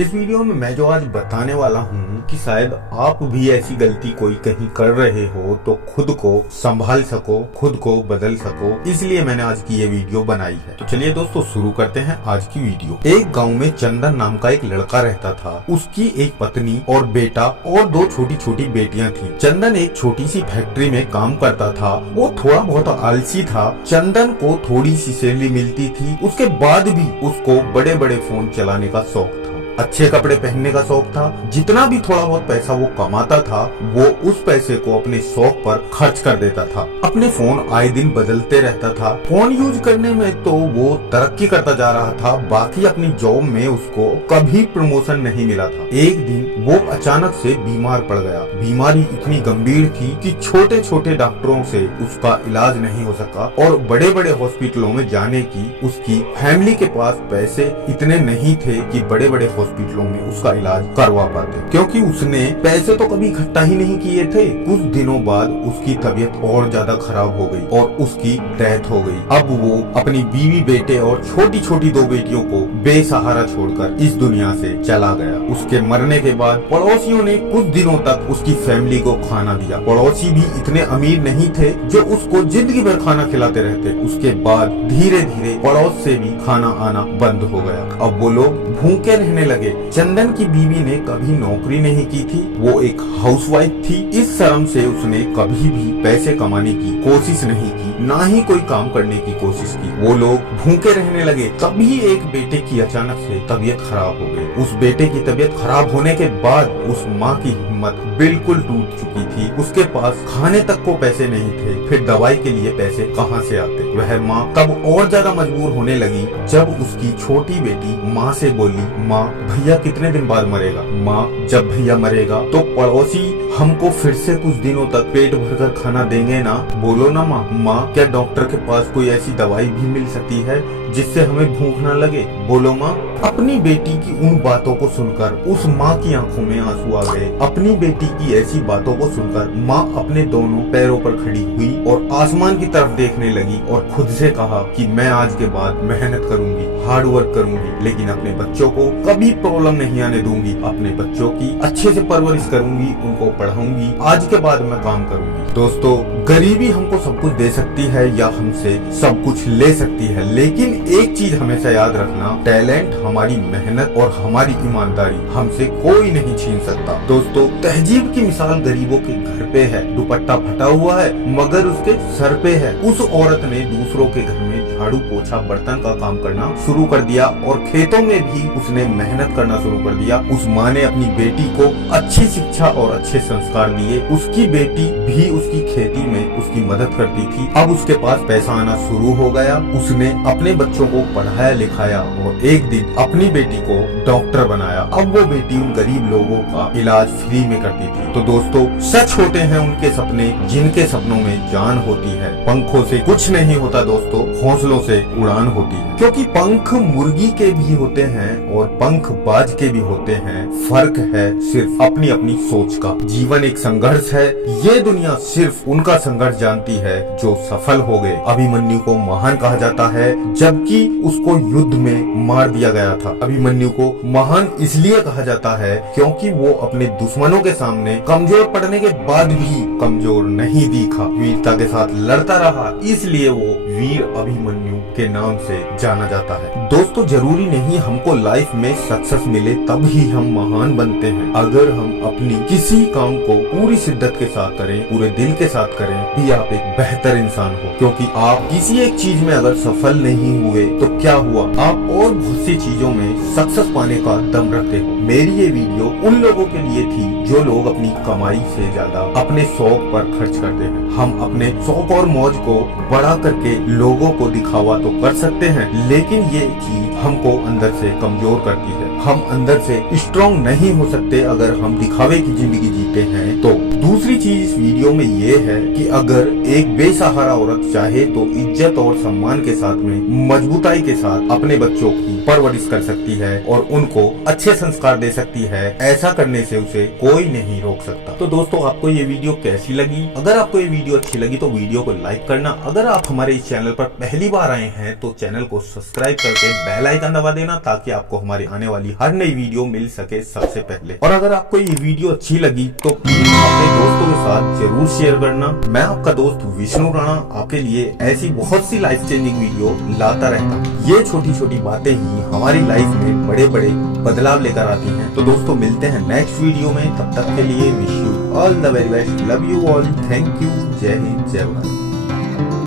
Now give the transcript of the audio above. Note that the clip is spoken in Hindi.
इस वीडियो में मैं जो आज बताने वाला हूँ कि शायद आप भी ऐसी गलती कोई कहीं कर रहे हो तो खुद को संभाल सको, खुद को बदल सको, इसलिए मैंने आज की ये वीडियो बनाई है। तो चलिए दोस्तों शुरू करते हैं आज की वीडियो। एक गांव में चंदन नाम का एक लड़का रहता था। उसकी एक पत्नी और बेटा और दो छोटी छोटी बेटियां थी। चंदन एक छोटी सी फैक्ट्री में काम करता था। वो थोड़ा बहुत आलसी था। चंदन को थोड़ी सी सैलरी मिलती थी, उसके बाद भी उसको बड़े बड़े फोन चलाने का शौक था, अच्छे कपड़े पहनने का शौक था। जितना भी थोड़ा बहुत पैसा वो कमाता था वो उस पैसे को अपने शौक पर खर्च कर देता था। अपने फोन आए दिन बदलते रहता था। फोन यूज करने में तो वो तरक्की करता जा रहा था, बाकी अपनी जॉब में उसको कभी प्रमोशन नहीं मिला था। एक दिन वो अचानक से बीमार पड़ गया। बीमारी इतनी गंभीर थी कि छोटे छोटे डॉक्टरों से उसका इलाज नहीं हो सका और बड़े बड़े हॉस्पिटलों में जाने की उसकी फैमिली के पास पैसे इतने नहीं थे कि बड़े बड़े हॉस्पिटलों में उसका इलाज करवा पाते, क्योंकि उसने पैसे तो कभी इकट्ठा ही नहीं किए थे। कुछ दिनों बाद उसकी तबीयत और ज्यादा खराब हो गई और उसकी डेथ हो गई। अब वो अपनी बीवी, बेटे और छोटी छोटी दो बेटियों को बेसहारा छोड़कर इस दुनिया से चला गया। उसके मरने के बाद पड़ोसियों ने कुछ दिनों तक उसकी फैमिली को खाना दिया। पड़ोसी भी इतने अमीर नहीं थे जो उसको जिंदगी भर खाना खिलाते रहते। उसके बाद धीरे धीरे पड़ोस से भी खाना आना बंद हो गया। अब वो लोग भूखे रहने लगे। चंदन की बीवी ने कभी नौकरी नहीं की थी, वो एक हाउसवाइफ थी। इस शर्म से उसने कभी भी पैसे कमाने की कोशिश नहीं की, ना ही कोई काम करने की कोशिश की। वो लोग भूखे रहने लगे। तभी एक बेटे की अचानक से तबीयत खराब हो गई। उस बेटे की तबीयत खराब होने के बाद उस माँ की हिम्मत बिल्कुल टूट चुकी थी। उसके पास खाने तक को पैसे नहीं थे, फिर दवाई के लिए पैसे कहाँ से आते। वह माँ तब और ज्यादा मजबूर होने लगी जब उसकी छोटी बेटी माँ से बोली, माँ भैया कितने दिन बाद मरेगा? माँ जब भैया मरेगा तो पड़ोसी हमको फिर से कुछ दिनों तक पेट भरकर खाना देंगे ना? बोलो ना माँ। माँ क्या डॉक्टर के पास कोई ऐसी दवाई भी मिल सकती है जिससे हमें भूख न लगे? बोलो माँ। अपनी बेटी की उन बातों को सुनकर उस माँ की आंखों में आंसू आ गए। अपनी बेटी की ऐसी बातों को सुनकर माँ अपने दोनों पैरों पर खड़ी हुई और आसमान की तरफ देखने लगी और खुद से कहा कि मैं आज के बाद मेहनत करूंगी, हार्ड वर्क करूंगी, लेकिन अपने बच्चों को कभी प्रॉब्लम नहीं आने दूंगी। अपने बच्चों की अच्छे से परवरिश करूंगी, उनको पढ़ाऊंगी। आज के बाद मैं काम करूंगी। दोस्तों, गरीबी हमको सब कुछ दे सकती है या हमसे सब कुछ ले सकती है, लेकिन एक चीज हमेशा याद रखना, टैलेंट, हमारी मेहनत और हमारी ईमानदारी हमसे कोई नहीं छीन सकता। दोस्तों, तहजीब की मिसाल गरीबों के घर पे है। दुपट्टा फटा हुआ है मगर उसके सर पे है। उस औरत ने दूसरों के घर में झाड़ू, पोछा, बर्तन का काम करना शुरू कर दिया और खेतों में भी उसने मेहनत करना शुरू कर दिया। उस माँ ने अपनी बेटी को अच्छी शिक्षा और अच्छे संस्कार दिए। उसकी बेटी भी उसकी खेती में उसकी मदद करती थी। अब उसके पास पैसा आना शुरू हो गया। उसने अपने बच्चों को पढ़ाया लिखाया और एक दिन अपनी बेटी को डॉक्टर बनाया। अब वो बेटी उन गरीब लोगों का इलाज फ्री में करती थी। तो दोस्तों, सच होते हैं उनके सपने जिनके सपनों में जान होती है। पंखों से कुछ नहीं होता दोस्तों, हौसलों से उड़ान होती है। क्योंकि पंख मुर्गी के भी होते हैं और पंख बाज के भी होते हैं। फर्क है सिर्फ अपनी अपनी सोच का। जीवन एक संघर्ष है। ये दुनिया सिर्फ उनका संघर्ष जानती है जो सफल हो गए। अभिमन्यु को महान कहा जाता है जबकि उसको युद्ध में मार दिया गया था। अभिमन्यु को महान इसलिए कहा जाता है क्योंकि वो अपने दुश्मनों के सामने कमजोर पड़ने के बाद भी कमजोर नहीं दिखा, वीरता के साथ लड़ता रहा, इसलिए वो वीर अभिमन्यु के नाम से जाना जाता है। दोस्तों, जरूरी नहीं हमको लाइफ में सक्सेस मिले तब ही हम महान बनते हैं। अगर हम अपनी किसी काम को पूरी शिद्दत के साथ करें, पूरे दिल के साथ करें, भी आप एक बेहतर इंसान हो। क्योंकि आप किसी एक चीज में अगर सफल नहीं हुए तो क्या हुआ, आप और बहुत सी चीजों में सक्सेस पाने का दम रखते हो। मेरी ये वीडियो उन लोगों के लिए थी जो लोग अपनी कमाई से ज्यादा अपने शौक पर खर्च करते हैं। हम अपने शौक और मौज को बढ़ा करके लोगों को दिखावा तो कर सकते हैं, लेकिन ये चीज हमको अंदर से कमजोर करती है। हम अंदर से स्ट्रॉन्ग नहीं हो सकते अगर हम दिखावे की जिंदगी जीते हैं। तो दूसरी चीज इस वीडियो में ये है कि अगर एक बेसहारा औरत चाहे तो इज्जत और सम्मान के साथ में मजबूताई के साथ अपने बच्चों की परवरिश कर सकती है और उनको अच्छे संस्कार दे सकती है। ऐसा करने से उसे कोई नहीं रोक सकता। तो दोस्तों, आपको ये वीडियो कैसी लगी? अगर आपको ये वीडियो अच्छी लगी तो वीडियो को लाइक करना। अगर आप हमारे इस चैनल पर पहली बार आए हैं तो चैनल को सब्सक्राइब करके बेल आइकन दबा देना ताकि आपको हमारी आने वाली हर नई वीडियो मिल सके सबसे पहले। और अगर आपको ये वीडियो अच्छी लगी तो प्लीज अपने दोस्तों के साथ जरूर शेयर करना। मैं आपका दोस्त विष्णु राणा आपके लिए ऐसी बहुत सी लाइफ चेंजिंग वीडियो लाता रहता हूँ। ये छोटी छोटी बातें ही हमारी लाइफ में बड़े बड़े बदलाव लेकर आती हैं। तो दोस्तों मिलते हैं नेक्स्ट वीडियो में, तब तक के लिए wish you all the very best, love you all, thank you, जय हिंद, जय भारत।